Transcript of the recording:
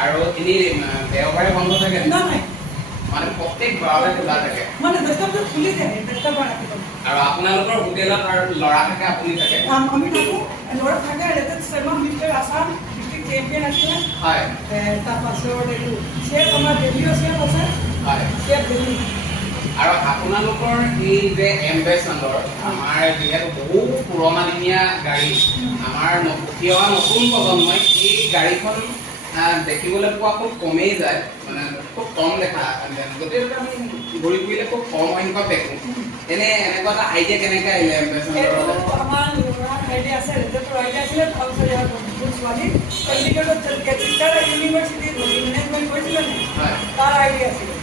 আৰু তিনি দেওবাৰে বন্ধ থাকে মানে প্ৰত্যেক বাৰতে খোলা থাকে আৰু আপোনালোকৰ হোটেলত আৰু ল'ৰা থাকে আপুনি থাকে আমি থাকো ল'ৰা থাকে মিষ্টাৰ আছাম ডিষ্ট্ৰিক্ট চেম্পিয়ন আছিলে হয় তাৰপাছত এইটো চেফ আমাৰ দেল্লীও চেফ আছে হয় চেফ দেল্লী আৰু আপোনালোকৰ এই যে এম্বেচাডৰ আমাৰ যিহেতু বহু পুৰণা দিনীয়া গাড়ী আমাৰ উঠি অহা নতুন প্ৰজন্মই এই গাড়ীখন দেখিবলৈ পোৱা খুব কমেই যায় মানে খুব কম দেখা য'তে ত'তে আমি ঘূৰি ফুৰিলে খুব কম সংখ্যক দেখোঁ এনেকুৱা এটা আইডিয়া কেনেকৈ আহিলে এম্বেচাডৰ আমাৰ ল'ৰা আইডিয়া আছে ৰিজৰ্টৰ আইডিয়া আছিলে তাৰপিছত ইয়াৰ ছোৱালী চণ্ডীগড়ত ইউনিভাৰ্চিটিত মেনেজমেণ্ট কৰিছিলে তাৰ আইডিয়া আছিলে